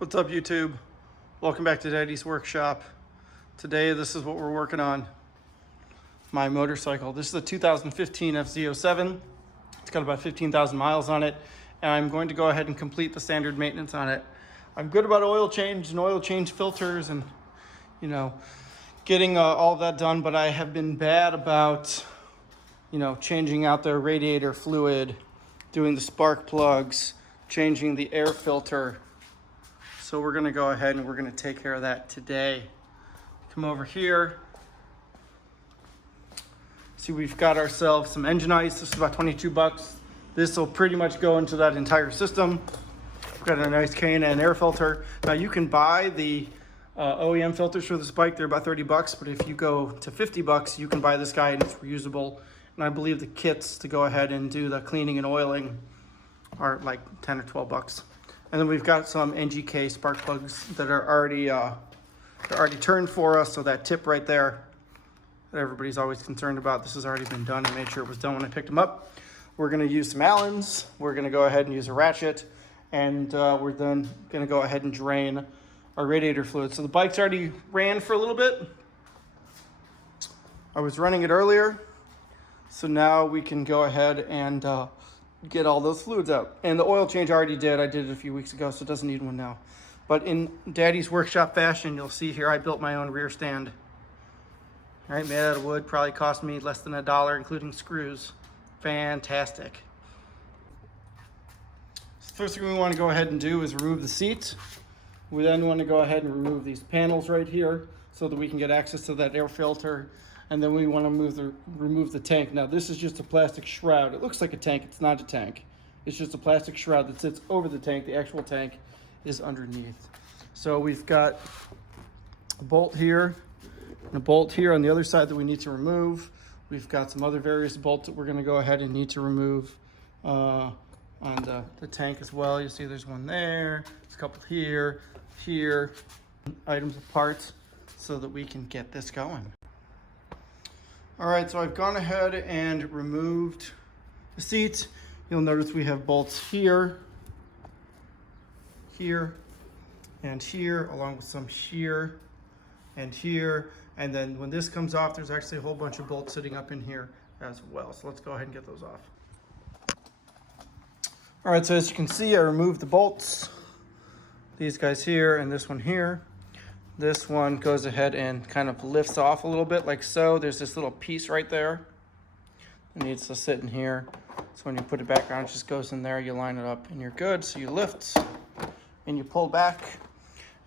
What's up, YouTube? Welcome back to Daddy's Workshop. Today, this is what we're working on. My motorcycle. This is a 2015 FZ-07. It's got about 15,000 miles on it, and I'm going to go ahead and complete the standard maintenance on it. I'm good about oil change and oil change filters and, getting all that done, but I have been bad about, changing out the radiator fluid, doing the spark plugs, changing the air filter. So we're gonna go ahead and we're gonna take care of that today. Come over here. See, we've got ourselves some engine ice. This is about 22 bucks. This will pretty much go into that entire system. We've got a nice K&N air filter. Now you can buy the OEM filters for this bike. They're about 30 bucks, but if you go to 50 bucks, you can buy this guy and it's reusable. And I believe the kits to go ahead and do the cleaning and oiling are like 10 or 12 bucks. And then we've got some NGK spark plugs that are already turned for us. So that tip right there that everybody's always concerned about, this has already been done. I made sure it was done when I picked them up. We're gonna use some Allens. We're gonna go ahead and use a ratchet. And we're then gonna go ahead and drain our radiator fluid. So the bike's already ran for a little bit. I was running it earlier. So now we can go ahead and get all those fluids out. And the oil change I already did. I did it a few weeks ago, so it doesn't need one now. But in Daddy's Workshop fashion, you'll see here I built my own rear stand. All right, made out of wood, probably cost me less than $1, including screws. Fantastic. So first thing we want to go ahead and do is remove the seat. We then want to go ahead and remove these panels right here so that we can get access to that air filter. And then we want to remove the tank. Now this is just a plastic shroud. It looks like a tank, it's not a tank. It's just a plastic shroud that sits over the tank. The actual tank is underneath. So we've got a bolt here and a bolt here on the other side that we need to remove. We've got some other various bolts that we're gonna go ahead and need to remove on the tank as well. You see there's one there, there's a couple here, items of parts so that we can get this going. All right, so I've gone ahead and removed the seat. You'll notice we have bolts here, and here, along with some here and here. And then when this comes off, there's actually a whole bunch of bolts sitting up in here as well. So let's go ahead and get those off. All right, so as you can see, I removed the bolts. These guys here and this one here. This one goes ahead and kind of lifts off a little bit like so. There's this little piece right there that needs to sit in here. So when you put it back on, it just goes in there, you line it up and you're good. So you lift and you pull back.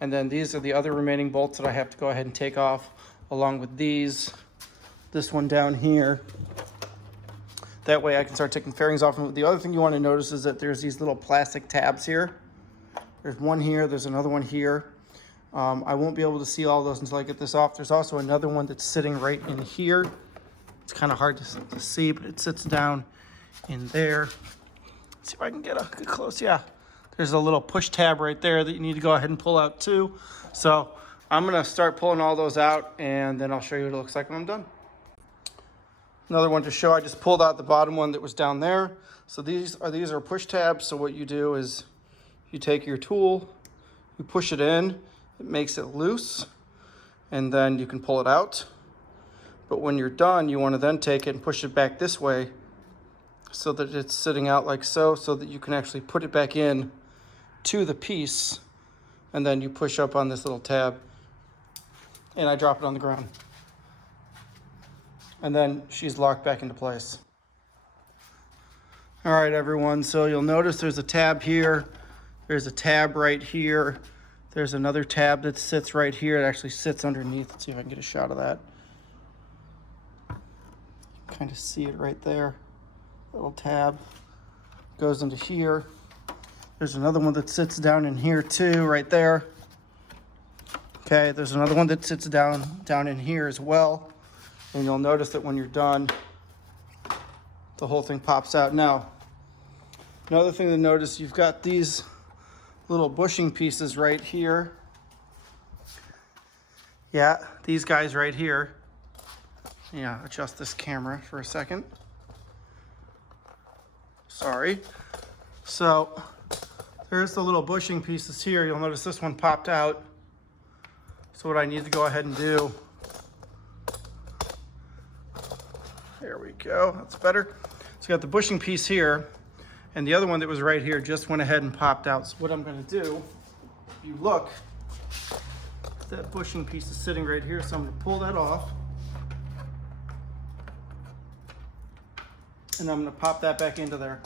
And then these are the other remaining bolts that I have to go ahead and take off along with these. This one down here. That way I can start taking fairings off. And the other thing you want to notice is that there's these little plastic tabs here. There's one here, there's another one here. I won't be able to see all those until I get this off. There's also another one that's sitting right in here. It's kind of hard to see, but it sits down in there. Let's see if I can get a close. Yeah, there's a little push tab right there that you need to go ahead and pull out too. So I'm gonna start pulling all those out and then I'll show you what it looks like when I'm done. Another one to show, I just pulled out the bottom one that was down there. So these are push tabs. So what you do is you take your tool, you push it in, it makes it loose, and then you can pull it out. But when you're done, you want to then take it and push it back this way so that it's sitting out like so that you can actually put it back in to the piece, and then you push up on this little tab, and I drop it on the ground. And then she's locked back into place. All right, everyone, so you'll notice there's a tab here, there's a tab right here. There's another tab that sits right here. It actually sits underneath. Let's see if I can get a shot of that. Kind of see it right there. Little tab goes into here. There's another one that sits down in here too, right there. Okay, there's another one that sits down in here as well. And you'll notice that when you're done, the whole thing pops out. Now, another thing to notice, you've got these little bushing pieces right here. Yeah, these guys right here. Yeah, adjust this camera for a second. Sorry. So There's the little bushing pieces here. You'll notice this one popped out. So what I need to go ahead and do, there we go, that's better. So got the bushing piece here, and the other one that was right here just went ahead and popped out. So what I'm gonna do, if you look, that bushing piece is sitting right here, so I'm gonna pull that off. And I'm gonna pop that back into there.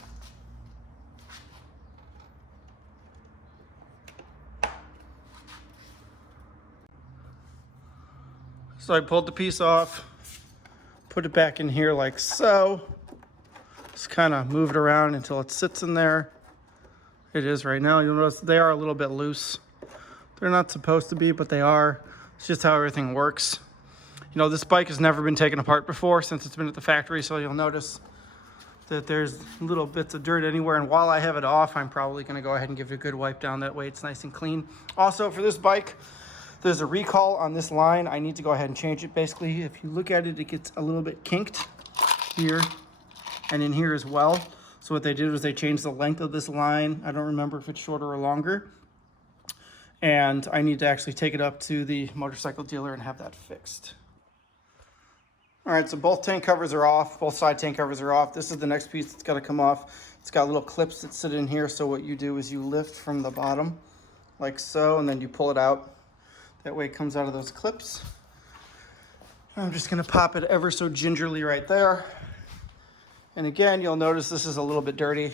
So I pulled the piece off, put it back in here like so. Just kind of move it around until it sits in there. It is right now. You'll notice they are a little bit loose. They're not supposed to be, but they are. It's just how everything works. You know, this bike has never been taken apart before since it's been at the factory, so you'll notice that there's little bits of dirt anywhere. And while I have it off, I'm probably gonna go ahead and give it a good wipe down. That way it's nice and clean. Also, for this bike, there's a recall on this line. I need to go ahead and change it. Basically, if you look at it, it gets a little bit kinked here and in here as well. So what they did was they changed the length of this line. I don't remember if it's shorter or longer. And I need to actually take it up to the motorcycle dealer and have that fixed. All right, so both tank covers are off. Both side tank covers are off. This is the next piece that's got to come off. It's got little clips that sit in here. So what you do is you lift from the bottom like so, and then you pull it out. That way it comes out of those clips. I'm just gonna pop it ever so gingerly right there. And again, you'll notice this is a little bit dirty.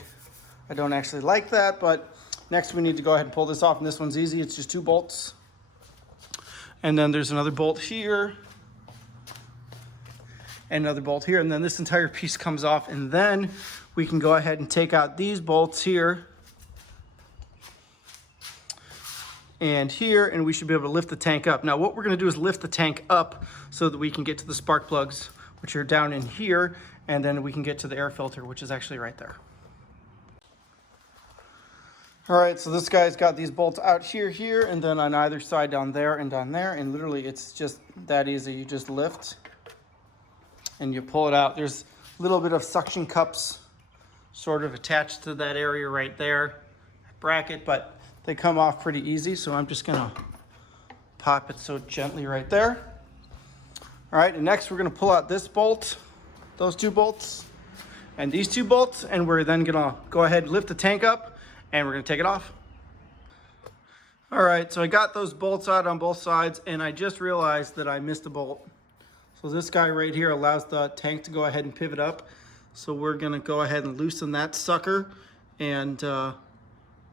I don't actually like that, but next we need to go ahead and pull this off, and this one's easy. It's just 2 bolts. And then there's another bolt here, and another bolt here, and then this entire piece comes off, and then we can go ahead and take out these bolts here and here, and we should be able to lift the tank up. Now what we're gonna do is lift the tank up so that we can get to the spark plugs, which are down in here, and then we can get to the air filter, which is actually right there. All right, so this guy's got these bolts out here, and then on either side down there, and literally it's just that easy. You just lift and you pull it out. There's a little bit of suction cups sort of attached to that area right there, bracket, but they come off pretty easy, so I'm just gonna pop it so gently right there. All right, and next we're gonna pull out this bolt, those 2 bolts, and these 2 bolts, and we're then gonna go ahead and lift the tank up, and we're gonna take it off. All right, so I got those bolts out on both sides, and I just realized that I missed a bolt. So this guy right here allows the tank to go ahead and pivot up. So we're gonna go ahead and loosen that sucker, and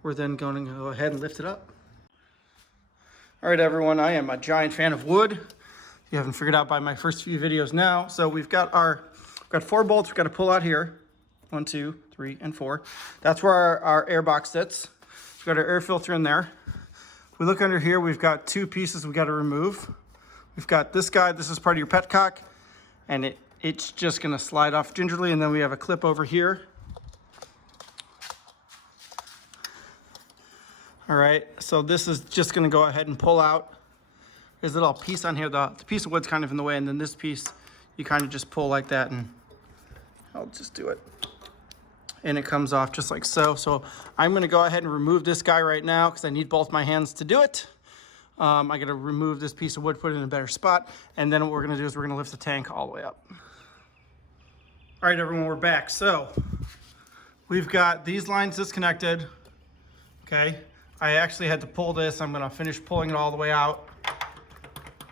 we're then going to go ahead and lift it up. All right, everyone, I am a giant fan of wood. If you haven't figured out by my first few videos now. So we've got 4 bolts we've got to pull out here. 1, 2, 3, and 4. That's where our air box sits. We've got our air filter in there. If we look under here, we've got 2 pieces we got to remove. We've got this guy, this is part of your petcock, and it's just gonna slide off gingerly, and then we have a clip over here. All right, so this is just gonna go ahead and pull out. There's a little piece on here, the piece of wood's kind of in the way, and then this piece, you kind of just pull like that, and I'll just do it. And it comes off just like so. So I'm gonna go ahead and remove this guy right now because I need both my hands to do it. I gotta remove this piece of wood, put it in a better spot, and then what we're gonna do is we're gonna lift the tank all the way up. All right, everyone, we're back. So we've got these lines disconnected, okay? I actually had to pull this. I'm gonna finish pulling it all the way out.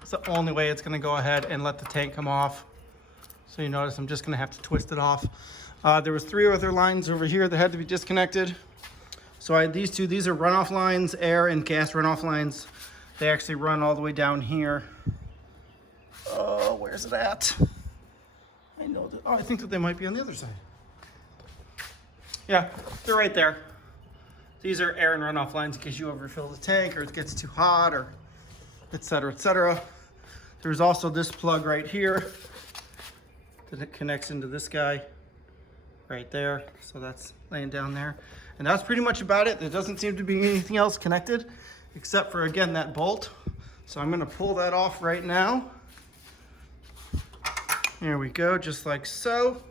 It's the only way it's gonna go ahead and let the tank come off. So you notice I'm just gonna have to twist it off. There was 3 other lines over here that had to be disconnected. So I had these 2, these are runoff lines, air and gas runoff lines. They actually run all the way down here. Oh, where's it at? I know that, oh, I think that they might be on the other side. Yeah, they're right there. These are air and runoff lines in case you overfill the tank or it gets too hot or et cetera, et cetera. There's also this plug right here that it connects into this guy right there. So that's laying down there. And that's pretty much about it. There doesn't seem to be anything else connected except for, again, that bolt. So I'm gonna pull that off right now. Here we go, just like so.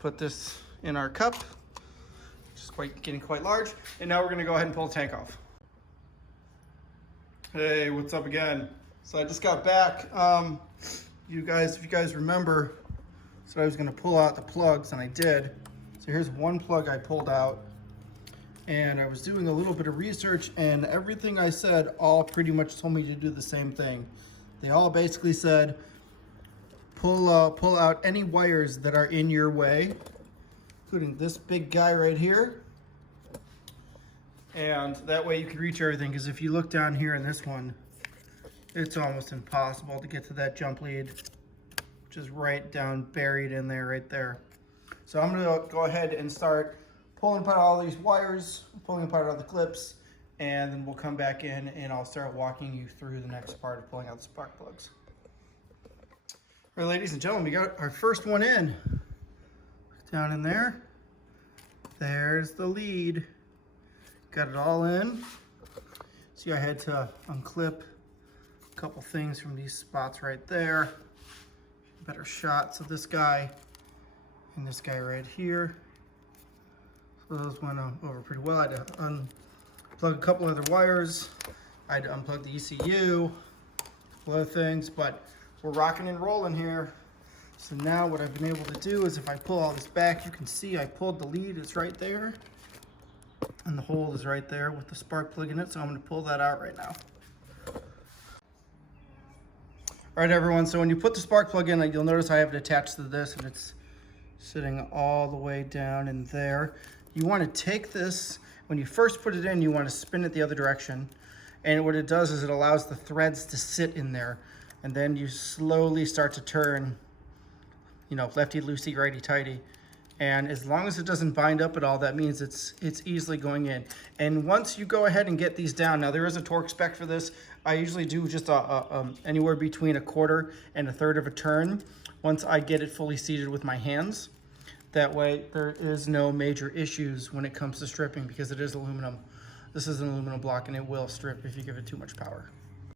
Put this in our cup. Just getting quite large. And now we're gonna go ahead and pull the tank off. Hey, what's up again? So I just got back. If you guys remember, so I was gonna pull out the plugs, and I did. So here's one plug I pulled out, and I was doing a little bit of research, and everything I said all pretty much told me to do the same thing. They all basically said, pull out any wires that are in your way, including this big guy right here. And that way you can reach everything, because if you look down here in this one, it's almost impossible to get to that jump lead, which is right down buried in there, right there. So I'm gonna go ahead and start pulling apart all these wires, pulling apart all the clips, and then we'll come back in and I'll start walking you through the next part of pulling out the spark plugs. All right, ladies and gentlemen, we got our first one in. Down in there. There's the lead. Got it all in. See, I had to unclip a couple things from these spots right there. Better shots of this guy and this guy right here. So those went over pretty well. I had to unplug a couple other wires. I had to unplug the ECU, a couple other things, but we're rocking and rolling here. So now what I've been able to do is if I pull all this back, you can see I pulled the lead, it's right there. And the hole is right there with the spark plug in it, so I'm gonna pull that out right now. All right, everyone, so when you put the spark plug in, you'll notice I have it attached to this, and it's sitting all the way down in there. You wanna take this, when you first put it in, you wanna spin it the other direction. And what it does is it allows the threads to sit in there. And then you slowly start to turn, you know, lefty loosey, righty tighty. And as long as it doesn't bind up at all, that means it's easily going in. And once you go ahead and get these down, now there is a torque spec for this. I usually do just anywhere between 1/4 and 1/3 of a turn once I get it fully seated with my hands. That way there is no major issues when it comes to stripping, because it is aluminum. This is an aluminum block and it will strip if you give it too much power.